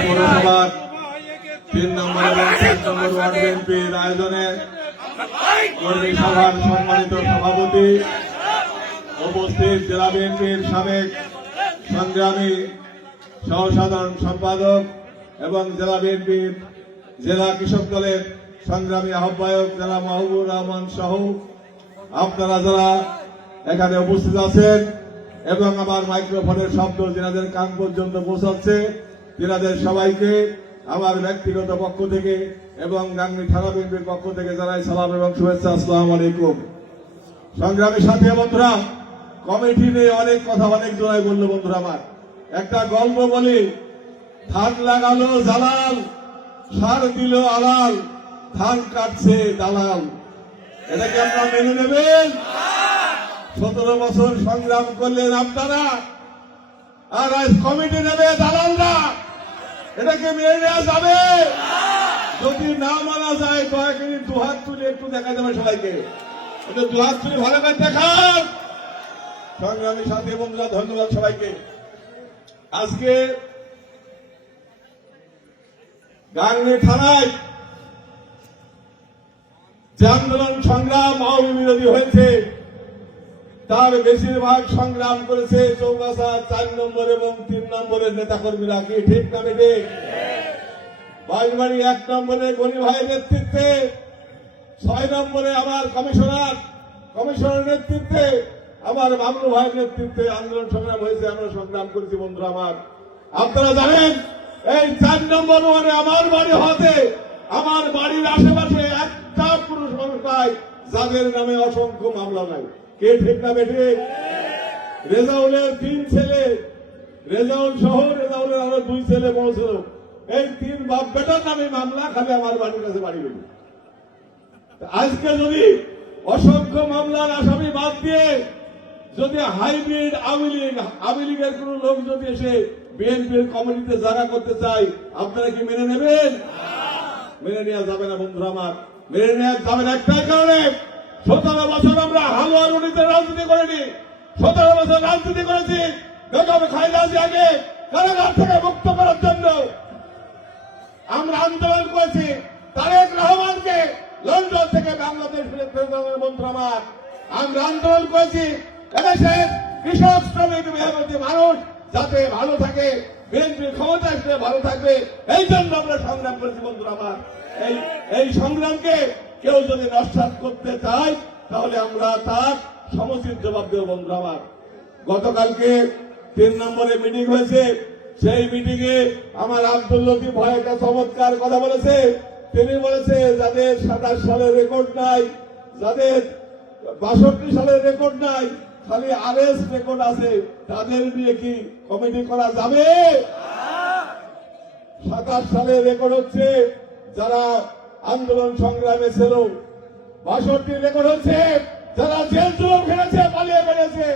পৌরসভার তিন নম্বর এবং চার নম্বর ওয়ার্ড বিএনপির আয়োজনে কর্মী সভার সম্মানিত সভাপতি উপস্থিত জেলা বিএনপির সাবেক সংগ্রামী সহ সাধারণ সম্পাদক এবং জেলা বিএনপির জেলা কৃষক দলের সংগ্রামী আহ্বায়ক জেলা মাহবুবুর রহমান সহ আপনারা যারা এখানে উপস্থিত আছেন এবং আমার মাইক্রোফোনের শব্দ যেনাদের কান পর্যন্ত পৌঁছাচ্ছে তেনাদের সবাইকে আমার ব্যক্তিগত পক্ষ থেকে এবং গাংনী থানা বিএনপির পক্ষ থেকে জানাই সালাম এবং শুভেচ্ছা, আসসালামু আলাইকুম। সংগ্রামী সাথী বন্ধুরা, কমিটি নিয়ে অনেক কথা অনেক জনাই বলল বন্ধুরা আমার। একটা গল্প বলি, ধান লাগালো জালাল সার দিল আলাল, ধান কাটছে দালাল। এটাকে আপনারা মেনে নেবেন? সতেরো বছর সংগ্রাম করলেন আপনারা। আর আজ কমিটি নেবে দালালরা। এটাকে মেনে নেওয়া যাবে। যদি না মানা যায়, দয়া করে দুহাত তুলে একটু দেখা যাবে সবাইকে। একটু দুহাত তুলে ভালো করে দেখান। সংগ্রামী সাথী, বন্ধুরা, ধন্যবাদ সবাইকে। আজকে গাঙ্গি থানায় যে আন্দোলন, সংগ্রাম, আওয়ামী বিরোধী হয়েছে। তার বেশিরভাগ সংগ্রাম করেছে চৌগাছা চার নম্বর এবং তিন নম্বরের নেতাকর্মীরা কি ঠিক না বেটে বাইশবাড়ি এক নম্বরে গনি ভাইয়ের নেতৃত্বে, ছয় নম্বরে আমার কমিশনার কমিশনার নেতৃত্বে, আমার মামলু ভাইয়ের নেতৃত্বে আন্দোলন সংগ্রাম হয়েছে, আমরা সংগ্রাম করেছি বন্ধুরা আমার। আপনারা জানেন, এই চার নম্বর ওয়ার্ডে আমার বাড়ি হতে, আমার বাড়ির আশেপাশে একটা পুরুষ মানুষ পাই যাদের নামে অসংখ্য মামলা নাই। কে ঠিক না বেঠে? রেজাউলের তিন ছেলে। রেজাউল সহ রেজাউলের আরও দুই ছেলে বড় ছিল। এই তিন বাপ বেটার নামে মামলা খালি আমার বাড়ির কাছে বাড়ি বেরি আজকে যদি অসংখ্য মামলার আসামি বাদ দিয়ে যদি হাইব্রিড আওয়ামী লীগ আওয়ামী লীগের কোন লোক যদি এসে বিএনপির কমিটিতে জায়গা করতে চাই আপনারা কি মেনে নেবেন? মেনে নেওয়া যাবে না বন্ধুরা আমার। মেনে নেওয়া যাবে না একটাই কারণে। সতেরো বছর আমরা হালুয়া রুটিতে রাজনীতি করিনি। সতেরো বছর রাজনীতি করেছি। বেগম খাইদা জিয়াকে কারাগার থেকে মুক্ত করার জন্য আমরা আন্দোলন করেছি। তারেক রহমানকে লন্ডন থেকে বাংলাদেশ ফেরত মন্ত্র আমার। আন্দোলন করেছি। কৃষক, শ্রমিক মেহনতি মানুষ যাতে ভালো থাকে, বিএনপি ক্ষমতা আসলে ভালো থাকবে, এই জন্য আমরা সংগ্রাম করেছি বন্ধুরা আমার। এই এই সংগ্রামকে কেউ যদি নস্বাত করতে চায়, তাহলে আমরা তার সমুচিত জবাব দেব, বন্ধুরা আমার। গতকালকে তিন নম্বরে মিটিং হয়েছে। সেই মিটিং এ আমার আব্দুল লতিফ ভাই একটা চমৎকার কথা বলেছে। তিনি বলেছে, যাদের সাতাশ সালের রেকর্ড নাই, যাদের বাষট্টি সালের রেকর্ড নাই, খালি আরএস রেকর্ড আছে, তাদের নিয়ে কি কমিটি করা যাবে? সাতাশ সালের রেকর্ড হচ্ছে, যারা আন্দোলন সংগ্রামে ছিল। বাষট্টি রেকর্ড হচ্ছে যারা জেল জুলুম খেলেছে, পালিয়ে বেড়েছে।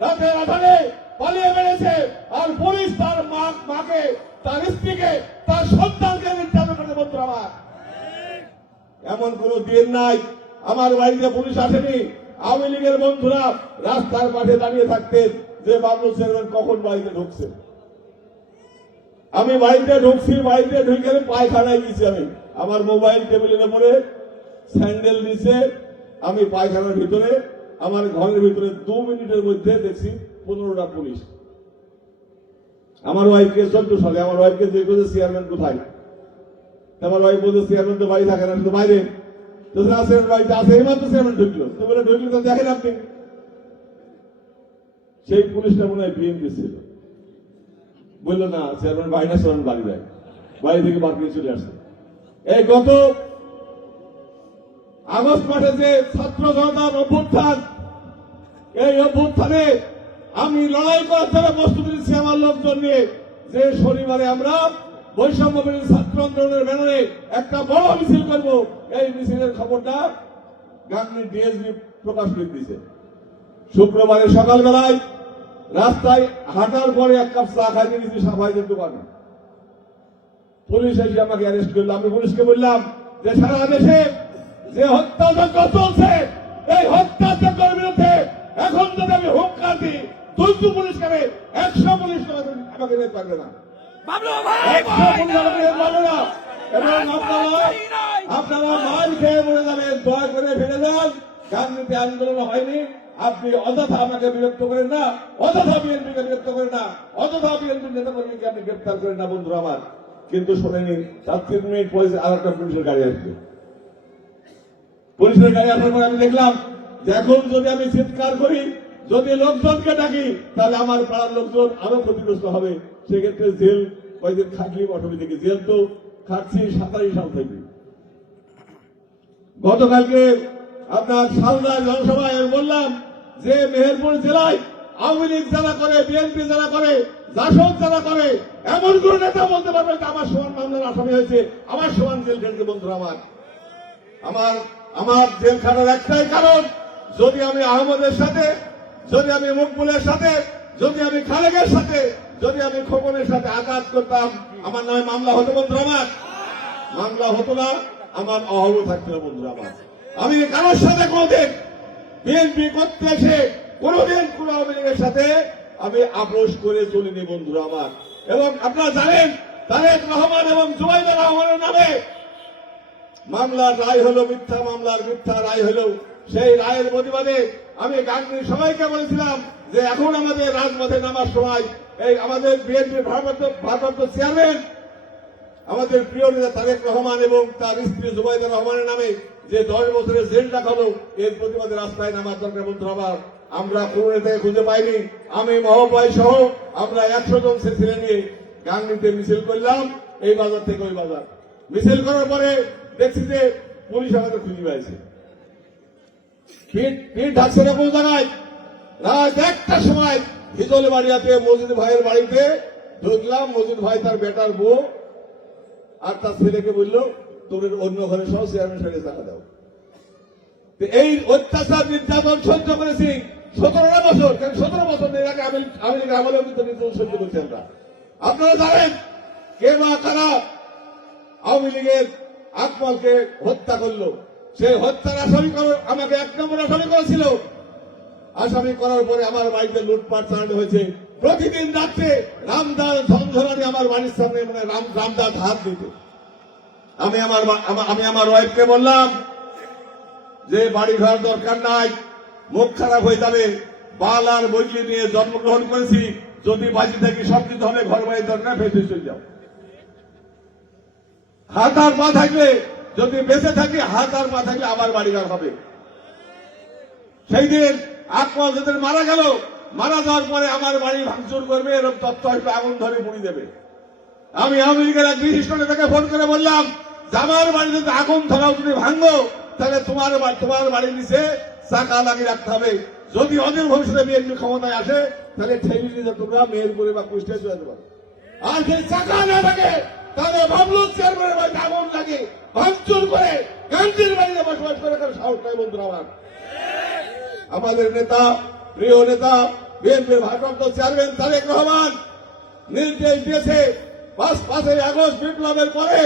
রাতের আধারে পালিয়ে বেড়েছে। আর পুলিশ তার মা, মাকে, তার স্ত্রীকে, তার সন্তানকে নির্যাতন করে বন্ধু আমার। এমন কোন দিন নাই। আমার বাড়িতে পুলিশ আসেনি। আওয়ামী লীগের বন্ধুরা রাস্তার পাশে দাঁড়িয়ে থাকতেন যে বাবলু চেয়ারম্যান কখন বাড়িতে ঢুকছে। আমি বাড়িতে ঢুকছি, বাড়িতে ঢুকে পায়খানায় গেছি আমি। আমার মোবাইল টেবিলের উপরে স্যান্ডেল নিচে আমি পায়খানার ভিতরে, আমার ঘরের ভিতরে দু মিনিটের মধ্যে দেখছি পনেরোটা পুলিশ। আমার ওয়াইফকে চোদ্দ সালে, আমার ওয়াইফকে যে করছে চেয়ারম্যান কোথায়? আমার ওয়াইফ বলছে চেয়ারম্যান তো বাড়ি থাকে না শুধু বাইরে। তো চেয়ারম্যান বাড়িতে আছে এই মাত্র চেয়ারম্যান ঢুকলো। তো বলে, ঢুকলো তো দেখেন আপনি। সেই পুলিশটা মনে হয় বিএনপি ছিল। বলল, না চেয়ারম্যান না চেয়ারম্যান বাড়ি যায়। বাড়ি থেকে বাদ দিয়ে চলে আসছে এই গত আগস্ট মাসে যে ছাত্র জনতার অভ্যুত্থান, এই অভ্যুত্থানে আমি লড়াই করার জন্য প্রস্তুতি নিচ্ছি আমার লোকজন নিয়ে। যে শনিবারে আমরা বৈষম্য বিরোধী ছাত্র আন্দোলনের ব্যানারে একটা বড় মিছিল করব, এই মিছিলের খবরটা গান্ধী ডিএসবি প্রকাশ করে দিয়েছে। শুক্রবারে সকালবেলায় রাস্তায় হাঁটার পরে এক কাপ চা খাইতে গেছি সাফাইদের দোকানে। পুলিশ এসে আমাকে অ্যারেস্ট করল আমি পুলিশকে বললাম যে সারা দেশে যে হত্যাযজ্ঞ চলছে এই হত্যাযজ্ঞের বিরুদ্ধে এখন যদি আমি হুঙ্কার দিই দুইশো পুলিশ করে একশো পুলিশ আমাকে নিতে পারবে না। একশো কোটি টাকা নিতে পারবে না। এবং আপনারা আপনারা মাল খেয়ে মরে যাবেন দয়া করে ফেলে যান। গান্ধীতে আন্দোলন হয়নি। আপনি অযথা আমাকে বিরক্ত করেন না। অযথা বিএনপিকে বিরক্ত করেন না। অযথা বিএনপি নেতা কর্মীকে আপনি গ্রেপ্তার করেন না বন্ধুরা আমার। কিন্তু শোনেনি তার তিন মিনিট পরে আর একটা পুলিশের গাড়ি আসবে। পুলিশের গাড়ি আসার পরে আমি দেখলাম এখন যদি আমি চিৎকার করি, যদি লোকজনকে ডাকি, তাহলে আমার পাড়ার লোকজন আরও ক্ষতিগ্রস্ত হবে। সেক্ষেত্রে জেল, কয়েকদিন খাটলি অটোমেটিক জেল তো খাটছি সাতাশ সাল থেকে। গতকালকে আপনার সালদা জনসভায় বললাম যে মেহেরপুর জেলায় আওয়ামী লীগ যারা করে, বিএনপি যারা করে, জাসদ যারা করে, এমন কোন নেতা বলতে পারবে যে আমার সমান মামলার আসামি হয়েছে, আমার সমান জেল খেলছে বন্ধুরা আমার। আমার আমার জেল খাটার একটাই কারণ, যদি আমি আহমদের সাথে, যদি আমি মকবুলের সাথে, যদি আমি খালেকের সাথে, যদি আমি খোকনের সাথে আঘাত করতাম, আমার নামে মামলা হতো বন্ধু আমার। মামলা হতো না, আমার অহব থাকতো বন্ধু আমার। আমি কারোর সাথে কোনোদিন বিএনপি করতে এসে কোনোদিন কোন আওয়ামী লীগের সাথে আমি আপোষ করে চলিনি বন্ধুরা আমার। এবং আপনারা জানেন, তারেক রহমান এবং জুবাইদুর রহমানের নামে মামলার রায় হলো মিথ্যা মামলার, মিথ্যা রায় হলো। সেই রায়ের প্রতিবাদে আমি গান্ধী সবাইকে বলেছিলাম যে এখন আমাদের রাজপথে নামার সময় এই আমাদের বিএনপির ভারপ্রাপ্ত ভারপ্রাপ্ত চেয়ারম্যান, আমাদের প্রিয় নেতা তারেক রহমান এবং তার স্ত্রী জুবাইদা রহমানের নামে যে দশ বছরের জেল ডাকা এর প্রতিবাদে রাস্তায় নামার দরকার বন্ধু আমার। আমরা কোন নেতাকে খুঁজে পাইনি। আমি মহবাই সহ আমরা একশো জন ছেলে নিয়ে গাঙ্গিতে মিছিল করলাম, এই বাজার থেকে ওই বাজার। মিছিল করার পরে দেখছি যে পুলিশ আমাদের খুঁজে পাইছে। পিঠ ঢাকছে সময় হিজলে বাড়িয়াতে মজিদ ভাইয়ের বাড়িতে ঢুকলাম। মজিদ ভাই তার বেটার বউ আর তার ছেলেকে বলল তোদের অন্য ঘরে সহ চেয়ারম্যান সাথে টাকা দাও। এই অত্যাচার নির্যাতন সহ্য করেছি। সতেরোটা বছর? কারণ সতেরো বছর আগে আমি আমেরিকা আমলেও কিন্তু নির্যাতন সহ্য করছি আমরা। আপনারা জানেন, কে বা কারা আওয়ামী লীগের আকমলকে হত্যা করল? সেই হত্যার আসামি আমাকে এক নম্বর আসামি করেছিল। আসামি করার পরে আমার বাড়িতে লুটপাট চালানো হয়েছে। প্রতিদিন রাত্রে রামদাস ঝঞ্ঝনানি আমার বাড়ির সামনে মানে রাম রামদাস হাত দিত। আমি আমার আমি আমার ওয়াইফকে বললাম যে বাড়ি ঘর দরকার নাই। মুখ খারাপ হয়ে যাবে। বাল আর বৈজলি নিয়ে জন্মগ্রহণ করেছি। যদি বাজি থাকি সব কিছু হবে, ঘর বাড়ি দরকার ফেসে চলে যাও। হাত আর পা থাকলে, যদি বেঁচে থাকি, হাত আর পা থাকলে আবার বাড়িঘর হবে। সেই দিন আকবর যাদের মারা গেল। মারা যাওয়ার পরে আমার বাড়ি ভাঙচুর করবে এরকম তত্ত্ব হয়তো আগুন ধরে পুড়ি দেবে। আমি লীগের এক বিশিষ্ট নেতাকে ফোন করে বললাম আমার বাড়ি যদি আগুন ধরাও যদি ভাঙবো তাহলে তোমার তোমার বাড়ির নিচে চাকা লাগিয়ে রাখতে হবে। যদি অদূর ভবিষ্যতে বিএনপি ক্ষমতায় আসে, তাহলে ঠেলি নিয়ে তোমরা মেয়ের করে বা কুষ্টিয়া চলে পারো আর যদি চাকা না থাকে, তাহলে ভাবলো চেয়ারম্যানের বাড়িতে আগুন লাগে। ভাঙচুর করে গান্ধীর বাড়িতে বসবাস করে কারণ সাহস নাই, বন্ধুরা আমার। আমাদের নেতা, প্রিয় নেতা বিএনপির ভারপ্রাপ্ত চেয়ারম্যান তারেক রহমান নির্দেশ দিয়েছে, পাঁচ পাঁচই আগস্ট বিপ্লবের পরে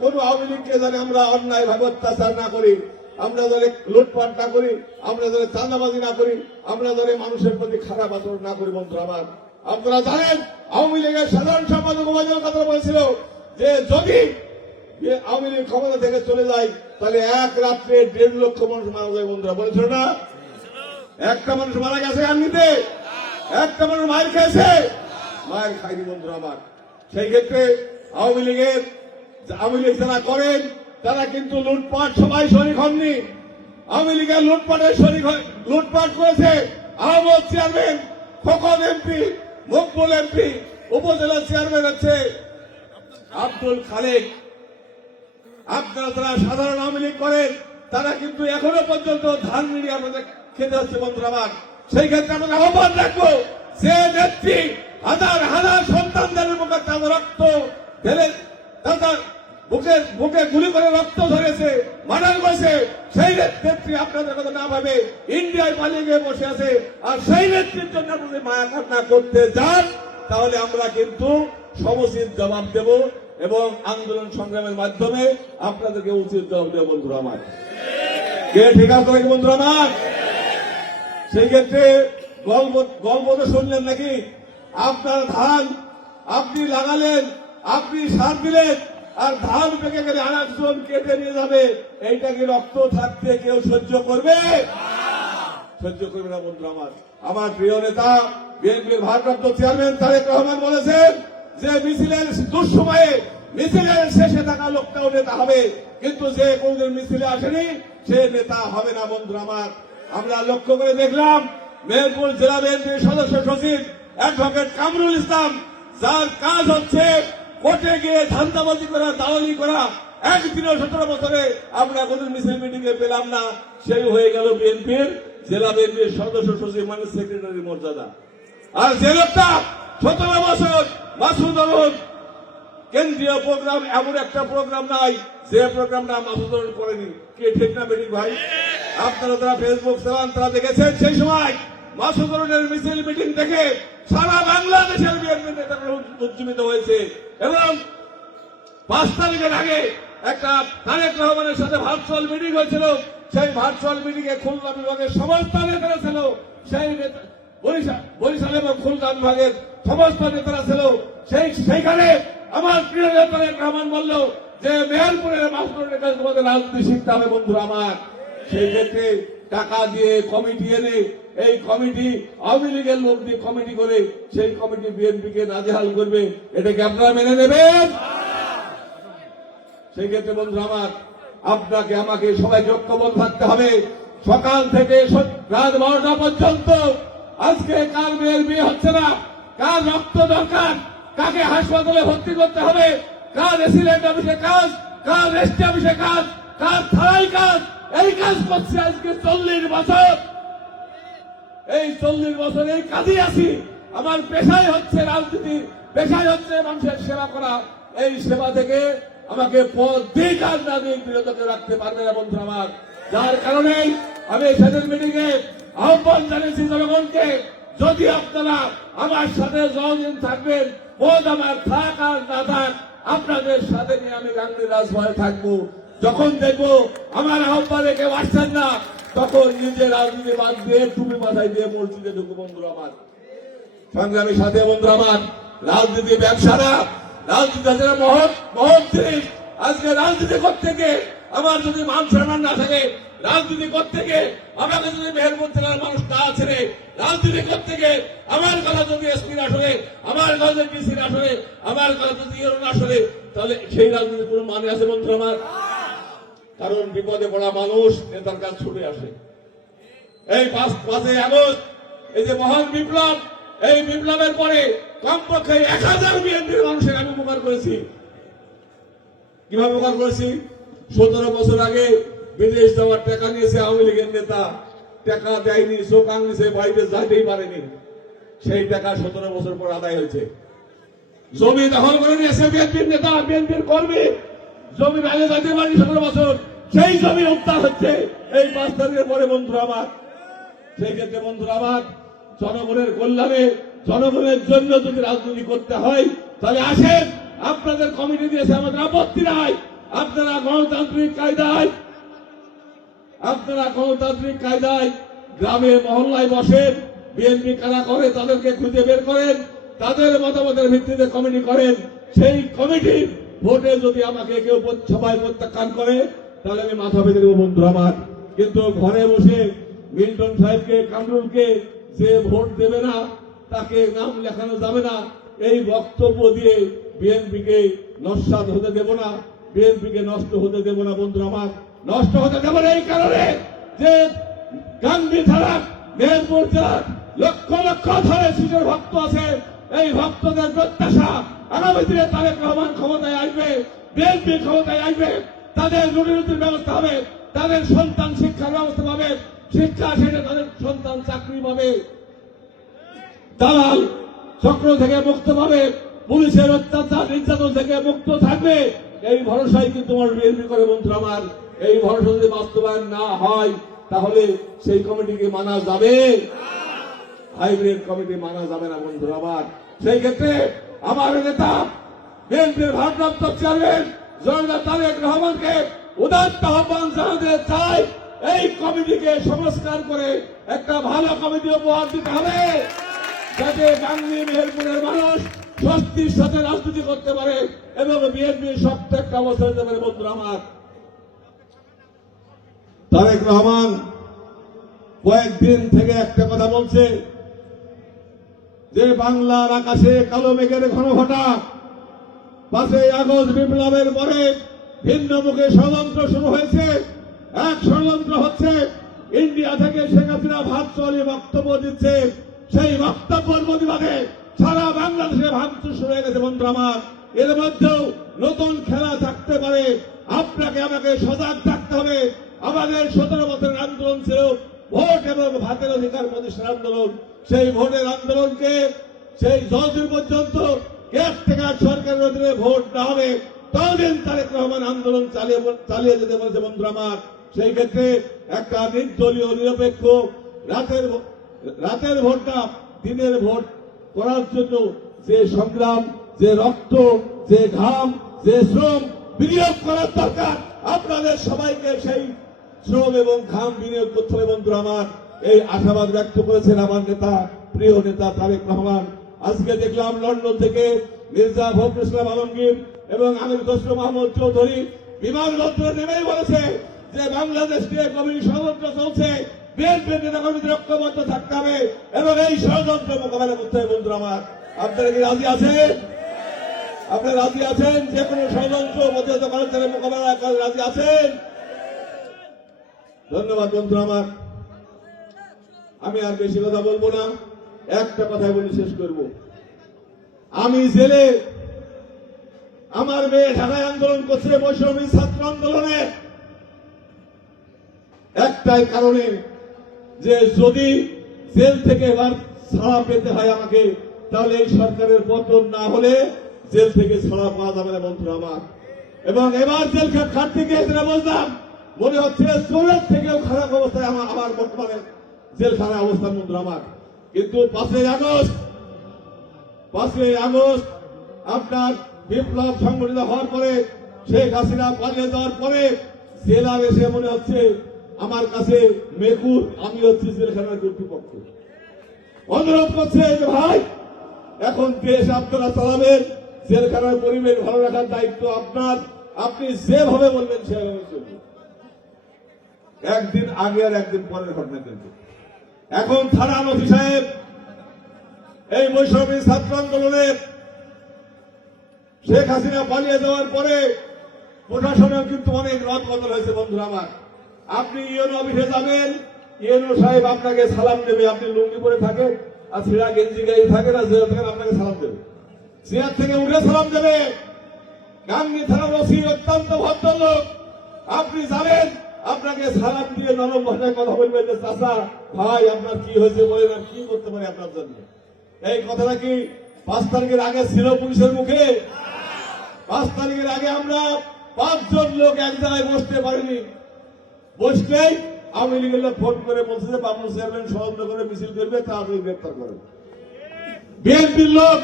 কোন আওয়ামী লীগকে জানে আমরা অন্যায় ভাবে অত্যাচার না করি। আমরা ধরে লুটপাট না করি, আমরা ধরে চাঁদাবাজি না করি, আমরা ধরে মানুষের প্রতি খারাপ আচরণ না করি, বন্ধু আমার। আপনারা জানেন, আওয়ামী লীগের সাধারণ সম্পাদক কথা বলেছিল যে যদি আওয়ামী লীগ ক্ষমতা থেকে চলে যায়, তাহলে এক রাত্রে দেড় লক্ষ মানুষ মারা যায়, বন্ধুরা, বলেছিল না? একটা মানুষ মারা গেছে আর্মিতে একটা মানুষ মায়ের খেয়েছে। মায়ের খাইনি বন্ধুরা আমার। সেই ক্ষেত্রে আওয়ামী লীগের আওয়ামী লীগ যারা করেন তারা কিন্তু লুটপাট সবাই শরিক হননি। আওয়ামী লীগের লুটপাটের শরিক লুটপাট করেছে Ahmad chairman, Khokon MP, Makbul MP, উপজেলা চেয়ারম্যান হচ্ছে আব্দুল খালেক। আপনারা যারা সাধারণ আওয়ামী লীগ করেন, তারা কিন্তু এখনও পর্যন্ত ধান মিলিয়ে আমাদের খেতে হচ্ছে বন্ধুরা সেই ক্ষেত্রে আমাদের আহ্বান রাখব, যে নেত্রী, হাজার হাজার সন্তানদের মুখে তাদের রক্ত ঢেলে তাদের বুকে বুকে গুলি করে রক্ত ধরেছে, মার্ডার করেছে। সেই নেত্রী আপনাদের কথা না ভাবে ইন্ডিয়ায় পালিয়ে গিয়ে বসে আছে। আর সেই নেত্রীর জন্য যদি মায়া কান্না করতে যান তাহলে আমরা কিন্তু সমুচিত জবাব দেব এবং আন্দোলন সংগ্রামের মাধ্যমে আপনাদেরকে উচিত জবাব দেব বন্ধুরা আমার। কে ঠিক আছে বন্ধুরা আমার? সেই ক্ষেত্রে গল্প গল্প তো শুনলেন নাকি? আপনার ধান, আপনি লাগালেন, আপনি সার দিলেন আর ধান পেকে গেলে আর কেটে নিয়ে যাবে। এইটাকে রক্ত থাকতে কেউ সহ্য করবে? সহ্য করবে না, বন্ধু আমার। আমার প্রিয় নেতা, বিএনপির ভারপ্রাপ্ত চেয়ারম্যান তারেক রহমান বলেছেন যে মিছিলের দুঃসময়ে মিছিলের শেষে থাকা লোকটাও নেতা হবে। কিন্তু যে কোনদিন মিছিলে আসেনি, সে নেতা হবে না, বন্ধু আমার। আমরা লক্ষ্য করে দেখলাম মেহেরপুর জেলা বিএনপির সদস্য সচিব অ্যাডভোকেট কামরুল ইসলাম, যার কাজ হচ্ছে কোর্টে গিয়ে ধান্দাবাজি করা, দালালি করা একদিনও সতেরো বছরে আমরা কোন মিছিল মিটিং এ পেলাম না। সেই হয়ে গেল বিএনপির জেলা বিএনপির সদস্য সচিব মানে সেক্রেটারি মর্যাদা। আর যে লোকটা সতেরো বছর মাসুদ আলম, কেন্দ্রীয় প্রোগ্রাম এমন একটা প্রোগ্রাম নাই, যে প্রোগ্রামটা মাসুদ আলম করেনি। কে ঠিক না বেটি ভাই? আপনারা যারা ফেসবুক চালান, তারা দেখেছেন সেই সময় মাসুদ আলমের মিছিল মিটিং থেকে সারা বাংলাদেশের বিএনপি নেতারা উজ্জীবিত হয়েছে। এবং পাঁচ তারিখের আগে একটা তারেক রহমানের সাথে ভার্চুয়াল মিটিং হয়েছিল। সেই ভার্চুয়াল মিটিং এ খুলনা বিভাগের সমস্ত নেতারা ছিল। সেই বরিশাল এবং খুলনা বিভাগের সমস্ত নেতারা ছিল। সেই সেইখানে আমার প্রিয় নেতা তারেক রহমান বলল যে, মেহেরপুরের মাস্টারের কাছে তোমাদের রাজনীতি শিখতে হবে, বন্ধুরা আমার। সেই ক্ষেত্রে টাকা দিয়ে কমিটি এনে এই কমিটি আওয়ামী লীগের লোক দিয়ে কমিটি করে সেই কমিটি বিএনপিকে নাজেহাল করবে, এটাকে আপনারা মেনে নেবেন? সেই ক্ষেত্রে বন্ধু আমার, আপনাকে, আমাকে সবাইকে ঐক্যবদ্ধ থাকতে হবে। সকাল থেকে রাত বারোটা পর্যন্ত আজকে কার মেয়ের বিয়ে হচ্ছে না? কার রক্ত দরকার? কাকে হাসপাতালে ভর্তি করতে হবে? কার রেসিডেন্ট অফিসে কাজ? কার রেস্ট অফিসে কাজ? কার থানায় কাজ? এই কাজ করছে আজকে চল্লিশ বছর। এই চল্লিশ বছর কাজে আছি। আমার পেশাই হচ্ছে রাজনীতি, পেশাই হচ্ছে মানুষের সেবা করা। এই সেবা থেকে আমাকে রাখতে পারবে না বন্ধু আমার। যার কারণে আমি সেদিন মিটিং এ আহ্বান জানিয়েছি জনগণকে, যদি আপনারা আমার সাথে যতদিন থাকবেন পদ আমার থাক আর না থাক, আপনাদের সাথে নিয়ে আমি গান্ধী রাজভয়ে থাকব। যখন দেখব আমার আহ্বানে কেউ আসছেন না তখন নিজে রাজনীতি বাদ দিয়ে টুপি মাথায় দিয়ে মসজিদে ঢুকু বন্ধু আমার। সংগ্রামী সাথে বন্ধু আমার, রাজনীতি ব্যবসারা, রাজনীতি আছে না মহৎ মহৎ জিনিস। আজকে রাজনীতি করতে গিয়ে আমার যদি মান সম্মান না থাকে, রাজনীতি করতে গিয়ে আমাকে যদি মেহেরপুর জেলার মানুষ না ছেড়ে, রাজনীতি করতে গিয়ে আমার কথা যদি এসপি না শোনে, আমার কথা যদি ডিসি না শোনে, আমার কথা যদি ইউরো না শোনে, তাহলে সেই রাজনীতি কোনো মানে আছে বন্ধু আমার? কারণ বিপদে পড়া মানুষ নেতার কাছে ছুটে আসে। এই পাঁচ আগস্ট, এই যে মহান বিপ্লব, এই বিপ্লবের পরে কমপক্ষে এক হাজার বিএনপির মানুষের আমি উপকার করেছি। কীভাবে উপকার করেছি? সতেরো বছর আগে বিদেশ যাওয়ার টাকা নিয়েছে আওয়ামী লীগের নেতা। টাকা দেয়নি চোখ আঙিছে বাইরে যাইতেই পারেনি। সেই টাকা সতেরো বছর পর আদায় হয়েছে। জমি দখল করে নিয়েছে বিএনপির নেতা, বিএনপির কর্মী। জমি বাইরে যাইতে পারেনি সতেরো বছর। সেই জমি উদ্ধার হচ্ছে। এই পাঁচ তারিখের পরে বন্ধু আমার, সেই ক্ষেত্রে বন্ধুরা আমার, জনগণের কল্যাণে, জনগণের জন্য যদি রাজনীতি করতে হয়, তাহলে আসেন, আপনাদের কমিটি দিয়েছে আমাদের আপত্তি নাই। আপনারা গণতান্ত্রিক কায়দায়, আপনারা গণতান্ত্রিক কায়দায় গ্রামে মহল্লায় বসেন বিএনপি কারা করে তাদেরকে খুঁজে বের করেন, তাদের মতামতের ভিত্তিতে কমিটি করেন। সেই কমিটির ভোটে যদি আমাকে কেউ সবাই প্রত্যাখ্যান করে তাহলে আমি মাথা বেঁধে দেবো, বন্ধু আমার। কিন্তু ঘরে বসে মিল্টন সাহেবকে, কামরুলকে যে ভোট দেবে না, তাকে নাম লেখানো যাবে না। এই বক্তব্য দিয়ে বিএনপিকে নস্বাদ হতে দেব না, বিএনপিকে নষ্ট হতে দেব না, বন্ধু আমার। নষ্ট হতে দেব না এই কারণে যে গান্ধী ছাড়া মেহেরপুর জেলার লক্ষ লক্ষ ধরে শিশুর ভক্ত আছে, এই ভক্তদের প্রত্যাশা আগামী দিনে তারেক রহমান ক্ষমতায় আসবে, বিএনপি ক্ষমতায় আসবে। তাদের রুটির ব্যবস্থা হবে, তাদের সন্তান শিক্ষার ব্যবস্থা পাবে, শিক্ষা সেটা তাদের সন্তান চাকরি পাবে। দালাল চক্র থেকে মুক্ত পাবে, পুলিশের অত্যাচার, নির্যাতন থেকে মুক্ত থাকবে। এই ভরসাই কিন্তু তোমার বিএনপি করে বন্ধু আমার? এই ভরসা যদি বাস্তবায়ন না হয়, তাহলে সেই কমিটিকে মানা যাবে? হাইব্রিড কমিটি মানা যাবে না বন্ধু আমার। সেই ক্ষেত্রে আমার নেতা, বিএনপির ভারপ্রাপ্ত চেয়ারম্যান জনতা তারেক রহমানকে উদাত্ত আহ্বান জানাতে চাই, এই কমিটিকে সংস্কার করে একটা ভালো কমিটি উপহার দিতে হবে, যাতে গান্ধী মেহেরপুরের মানুষ স্বস্তির সাথে রাজনীতি করতে পারে এবং বিএনপি শক্ত একটা অবস্থা নিতে পারে বন্ধুরা আমার। তারেক রহমান কয়েকদিন থেকে একটা কথা বলছে, যে বাংলার আকাশে কালো মেঘের ঘন ঘটা পাঁচই আগস্ট বিপ্লবের পরে ভিন্ন মুখে ষড়যন্ত্র শুরু হয়েছে। এক ষড়যন্ত্র হচ্ছে, ইন্ডিয়া থেকে শেখ হাসিনা ভাত চলে বক্তব্য দিচ্ছে। সেই বক্তব্যের প্রতিবাদে সারা বাংলাদেশে ভাঙচুর শুরু হয়ে গেছে বন্ধু আমার। এর মধ্যেও নতুন খেলা থাকতে পারে। আপনাকে আমাকে সজাগ থাকতে হবে। আমাদের সতেরো বছরের আন্দোলন ছিল ভোট এবং ভাতের অধিকার প্রতিষ্ঠার আন্দোলন। সেই ভোটের আন্দোলনকে সেই যতদিন পর্যন্ত কেয়ারটেকার সরকারের অধীনে ভোট না হবে ততদিন তারেক রহমান আন্দোলন চালিয়ে চালিয়ে যেতে বলেছে বন্ধু আমার। সেই ক্ষেত্রে একটা নির্দলীয় নিরপেক্ষ রাতের রাতের ভোটটা দিনের ভোট করার জন্য যে সংগ্রাম, যে রক্ত, যে ঘাম, যে শ্রম বিনিয়োগ করার দরকার, আপনাদের সবাইকে সেই শ্রম এবং ঘাম বিনিয়োগ করতে হবে বন্ধু আমার। এই আশাবাদ ব্যক্ত করেছেন আমার নেতা, প্রিয় নেতা তারেক রহমান। আজকে দেখলাম লন্ডন থেকে মির্জা ফখরুল ইসলাম আলমগীর এবং আমির খসরু মাহমুদ চৌধুরী বিমান বিমানবন্দরে নেমেই বলেছে যে বাংলাদেশ নিয়ে কমিটি ষড়যন্ত্র চলছে। থাকতে হবে এবং এই ষড়যন্ত্র মোকাবেলা করতে হবে কি রাজি আছেন? রাজি আছেন? যে মোকাবেলা রাজি আছেন? ধন্যবাদ আমার। আমি আর বেশি কথা বলব না। একটা কথাই বলে শেষ করব। আমি জেলে আমার মেয়ে ঢাকায় আন্দোলন করছে, বৈষম্য ছাত্র আন্দোলনে। একটাই কারণে যে যদি জেল থেকে এবার ছাড়া পেতে হয় আমাকে, তাহলে এই সরকারের পতন না হলে জেল থেকে ছাড়া পাওয়া যাবে না, বন্ধুরা আমার। এবং এবার জেল খাটতে গিয়ে যেটা বললাম, মনে হচ্ছে চোরের থেকেও খারাপ অবস্থায় আমার আমার বর্তমানে জেলখানায় অবস্থান বন্ধুরা আমার। কিন্তু পাঁচই আগস্ট পাঁচই আগস্ট আপনার বিপ্লব সংগঠিত হওয়ার পরে শেখ হাসিনা পালিয়ে যাওয়ার পরে জেলার এসে মনে হচ্ছে আমার কাছে মেকুর, আমি হচ্ছে জেলখানার কর্তৃপক্ষ। অনুরোধ করছে ভাই, এখন দেশ আপনারা চালাবেন জেলখানার পরিবেশ ভালো রাখার দায়িত্ব আপনার। আপনি যেভাবে বলবেন সেভাবে চলবে। একদিন আগে আর একদিন পরের ঘটনা কিন্তু এখন থানা নথি সাহেব, এই বৈষম্য ছাত্র আন্দোলনের শেখ হাসিনা পালিয়ে যাওয়ার পরে প্রশাসনেও কিন্তু অনেক রদ বদল হয়েছে, বন্ধুরা আমার। আপনি ইউনো অফিসে যাবেন, ইউনো সাহেব আপনাকে সালাম দেবে, আপনি লুঙ্গি পরে থাকেন, আর ছিড়া গেঞ্জি গায়ে থাকেন, আর জেলা থাকেন আপনাকে সালাম দেবে। চেয়ার থেকে উঠে সালাম দেবে। গাঙ্গি থানার ওসি অত্যন্ত ভদ্রলোক, আপনি জানেন আপনাকে সালাম দিয়ে নরম ভাষায় কথা বলবেন যে চাষা ভাই, আপনার কি হয়েছে বলেন আর কি করতে পারি আপনার জন্য? এই কথাটা কি পাঁচ তারিখের আগে ছিল পুলিশের মুখে? পাঁচ তারিখের আগে আমরা পাঁচজন লোক এক জায়গায় বসতে পারিনি। বসলেই আওয়ামী লীগের লোক ফোন করে বলছে যে বাবুল চেয়ারম্যান ষড়যন্ত্র করে মিছিল করবে, তাড়াতাড়ি গ্রেপ্তার করেন বিএনপির লোক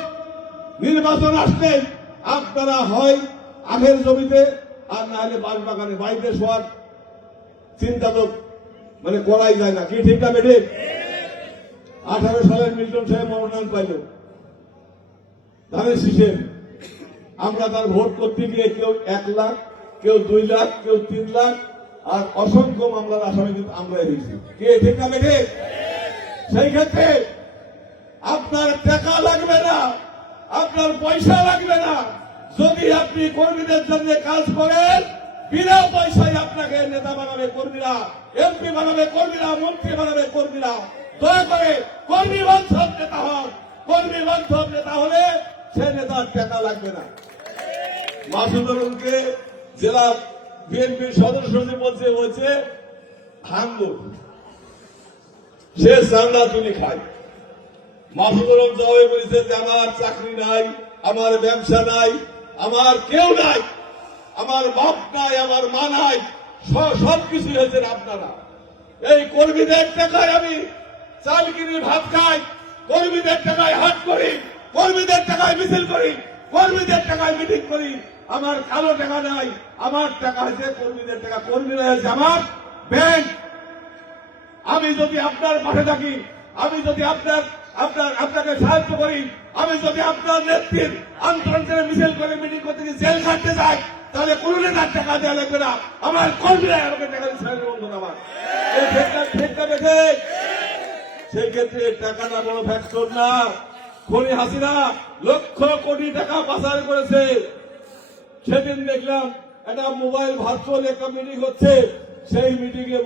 নির্বাচন আসলে আপনারা হয় আখের জমিতে, আর না হলে বাস বাগানে বাড়িতে শোয়ার চিন্তা তো মানে করাই যায় না। কি ঠিক বেঠে আঠারো সালের মিল্টন সাহেব মনোনয়ন পাইল। ধানের শীষের আমরা তার ভোট করতে গিয়ে কেউ এক লাখ, কেউ দুই লাখ, কেউ তিন লাখ, আর অসংখ্য মামলার আসামি কিন্তু আমরা হয়েছি কে ঠিক না বেঠে সেই ক্ষেত্রে আপনার টাকা লাগবে না, আপনার পয়সা লাগবে না। যদি আপনি কর্মীদের জন্য কাজ করেন বিনা পয়সায় আপনাকে নেতা বানাবে কর্মীরা এমপি বানাবে কর্মীরা, মন্ত্রী বানাবে কর্মীরা। দয়া করে কর্মী বান্ধব নেতা হন। কর্মী বান্ধব নেতা হলে সে নেতার টাকা লাগবে না। মাসুদুরকে জেলা বিএনপির সদস্য সচিব বলছে বলছে হাঙ্গুর। সে চান্দা তুলি খায়। মাহবুবুল জবাবে বলেছে যে, আমার চাকরি নাই, আমার ব্যবসা নাই, আমার কেউ নাই। আমার বাপ নাই, আমার মা নাই সব কিছু হয়েছেন আপনারা। এই কর্মীদের টাকায় আমি চাল কিনি ভাত খাই, কর্মীদের টাকায় হাট করি, কর্মীদের টাকায় মিছিল করি, কর্মীদের টাকায় মিটিং করি। আমার কালো টাকা নাই, আমার টাকা হয়েছে কর্মীদের টাকা। কর্মীরা হয়েছে আমার ব্যাংক। আমি যদি আপনার পাশে থাকি, আমি যদি আপনার আপনার, আপনাকে সাহায্য করি, আমি যদি আপনার নেত্রীর আন্তর্জাতিক মিছিল করে মিটিং করতে জেল খাটতে যাই তাহলে কোনো নেতার টাকা দেওয়া লাগবে না। আমার কর্মীরা আমাকে টাকা দিচ্ছে বন্ধু আমার। দেখলাম একটা মোবাইল মিটিং হচ্ছে। সেই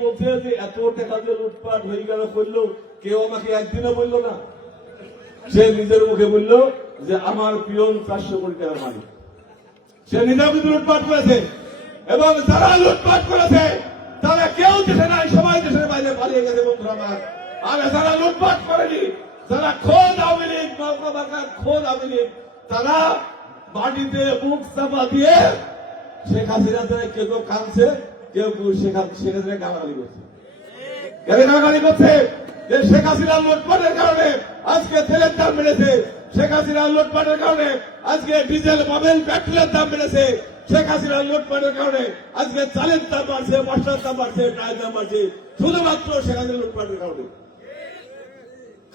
বলছে যে এত টাকা যে লুটপাট হয়ে গেল করল কেউ আমাকে একদিনও বলল না। সে নিজের মুখে বলল যে আমার পিয়ন চারশো কোটি টাকার মালিক। সে কিন্তু লুটপাট করেছে। এবং যারা লুটপাট করেছে, তারা কেউ দেশে নাই, সবাই দেশের বাইরে পালিয়ে গেছে, বন্ধুরা আমার। আর যারা লুটপাট করেনি, যারা খোদ আওয়ামী লীগ খোদ আওয়ামী লীগ, তারা মাটিতে বুক চাপা দিয়ে শেখ হাসিনা কেউ কেউ কাঁদছে, কেউ কেউ শেখ হাসিনা গালাগালি করছে। গালাগালি করছে? যে শেখ হাসিনা লুটপাটের কারণে আজকে তেলের দাম বেড়েছে শেখ হাসিনা লুটপাটের কারণে আজকে ডিজেল মোবাইল পেট্রোলের দাম বেড়েছে। শেখ হাসিনা লুটপাটের কারণে আজকে চালের দাম বাড়ছে, মশলার দাম বাড়ছে, প্রায় দাম বাড়ছে। শুধুমাত্র শেখ হাসিনা লুটপাটের কারণে।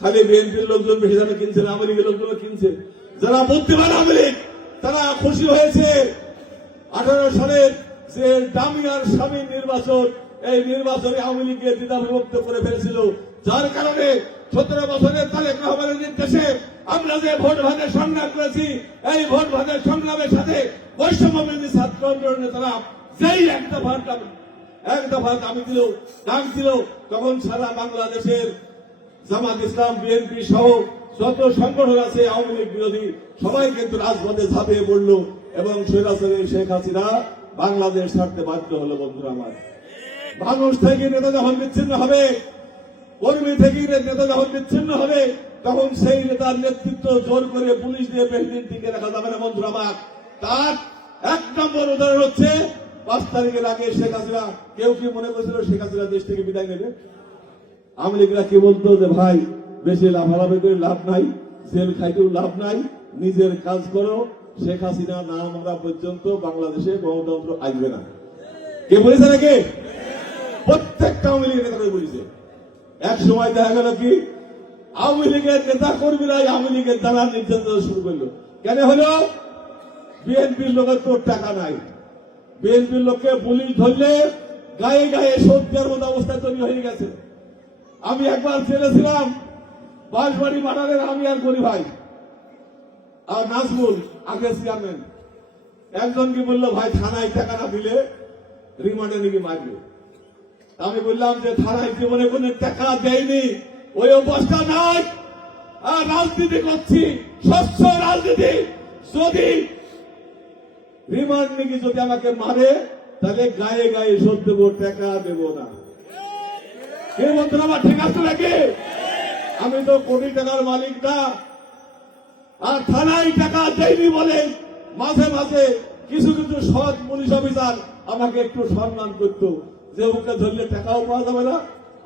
খালি বিএনপির লোকজন বেশি দামে কিনছে না, আওয়ামী লোকজন কিনছে। যারা বুদ্ধিমান আওয়ামী লীগ, তারা খুশি হয়েছে। আঠারো সালের যে ডামিয়ার স্বামী নির্বাচন, এই নির্বাচনে আওয়ামী লীগকে দ্বিধা বিভক্ত করে ফেলেছিল। যার কারণে সতেরো বছরের তারেক রহমানের নির্দেশে আমরা যে ভোট ভাগের সংগ্রাম করেছি, এই ভোট ভাগের সংগ্রামের সাথে বৈষম্য বিরোধী ছাত্র আন্দোলনের নেতারা যেই এক দফা দাবি- এক দফা দাবি দিল ডাক দিল, তখন সারা বাংলাদেশের জামাত ইসলাম, বিএনপি সহ যত সংগঠন আছে, আওয়ামী লীগ বিরোধী, সবাই কিন্তু রাজপথে ঝাঁপিয়ে পড়ল এবং সৈরাসরে শেখ হাসিনা বাংলাদেশ ছাড়তে বাধ্য হলো, বন্ধুরা আমার। মানুষ থেকে নেতা যখন বিচ্ছিন্ন হবে কর্মী থেকে নেতা যখন বিচ্ছিন্ন হবে, তখন সেই নেতার নেতৃত্ব জোর করে পুলিশ দিয়ে প্রেসিডেন্ট টিকে রাখা যাবে না বন্ধুরা আমার। তার এক নম্বর উদাহরণ হচ্ছে, পাঁচ তারিখের আগে শেখ হাসিনা, কেউ কি মনে করেছিল শেখ হাসিনা দেশ থেকে বিদায় নেবে? আওয়ামী কি বলতো যে, ভাই, বেশি লাভালাভি করে লাভ নাই, জেল খাইতেও লাভ নাই, নিজের কাজ করো, শেখ হাসিনা না মারা পর্যন্ত বাংলাদেশে গণতন্ত্র আসবে না। কে বলেছে নাকি? প্রত্যেকটা আওয়ামী নেতা বলেছে। এক সময় দেখা গেল কি, আওয়ামী লীগের নেতা কর্মীরাই আওয়ামী লীগের দ্বারা নির্যাতন শুরু করল। কেন হলো? বিএনপির লোকের তোর টাকা নাই। বিএনপির লোককে পুলিশ ধরলে গায়ে গায়ে দেওয়ার মতো অবস্থা তৈরি হয়ে গেছে। আমি একবার ছেলেছিলাম বাঁশবাড়ি মারালের আমি আর করি ভাই। আর নাজমুল আগে চেয়ারম্যান। একজনকে বলল, ভাই থানায় টাকা না দিলে রিমান্ডে নাকি মারবে? আমি বললাম যে থানায় জীবনে কোনো টাকা দেয়নি। ওই অবস্থা নাই। আর রাজনীতি করছি, স্বচ্ছ রাজনীতি। যদি রিমান্ড নাকি যদি আমাকে মারে, তাহলে গায়ে গায়ে শোধ দেবো, টাকা দেবো না। কে বন্ধুরা, আমার ঠিক আছে নাকি? আমি তো কোটি টাকার মালিক না। আর থানায় টাকা দেয়নি বলে মাঝে মাঝে কিছু কিছু সৎ পুলিশ অফিসার আমাকে একটু সম্মান করতো। যে ওকে ধরলে টাকাও পাওয়া যাবে না,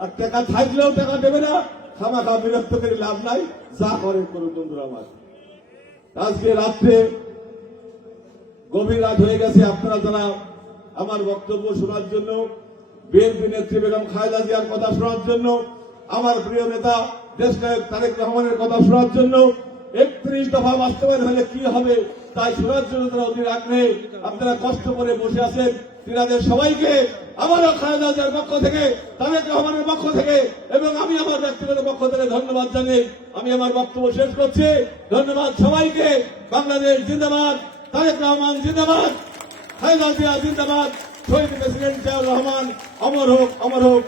আর টাকা থাকলেও টাকা দেবে না। খামা খা বিরক্ত করে লাভ নাই, যা করে করুন বন্ধুরা আমার। আজকে রাত্রে গভীর রাত হয়ে গেছে, আপনারা যারা আমার বক্তব্য শোনার জন্য, বিএনপি নেত্রী বেগম খায়দা জিয়ার কথা শোনার জন্য, আমার প্রিয় নেতা দেশ নায়ক তারেক রহমানের কথা শোনার জন্য একত্রিশ দফা বাস্তবায়ন হলে কি হবে, তাই শোনার জন্য তারা অধীর আগ্রহে আপনারা কষ্ট করে বসে আছেন। তিনাদের সবাইকে, আমারও খালেদা জিয়ার পক্ষ থেকে, তারেক রহমানের পক্ষ থেকে, এবং আমি আমার ব্যক্তিগত পক্ষ থেকে ধন্যবাদ জানিয়ে আমি আমার বক্তব্য শেষ করছি। ধন্যবাদ সবাইকে। বাংলাদেশ জিন্দাবাদ। তারেক রহমান জিন্দাবাদ। খালেদা জিয়া জিন্দাবাদ। শহীদ প্রেসিডেন্ট জিয়াউর রহমান, অমর হোক অমর হোক।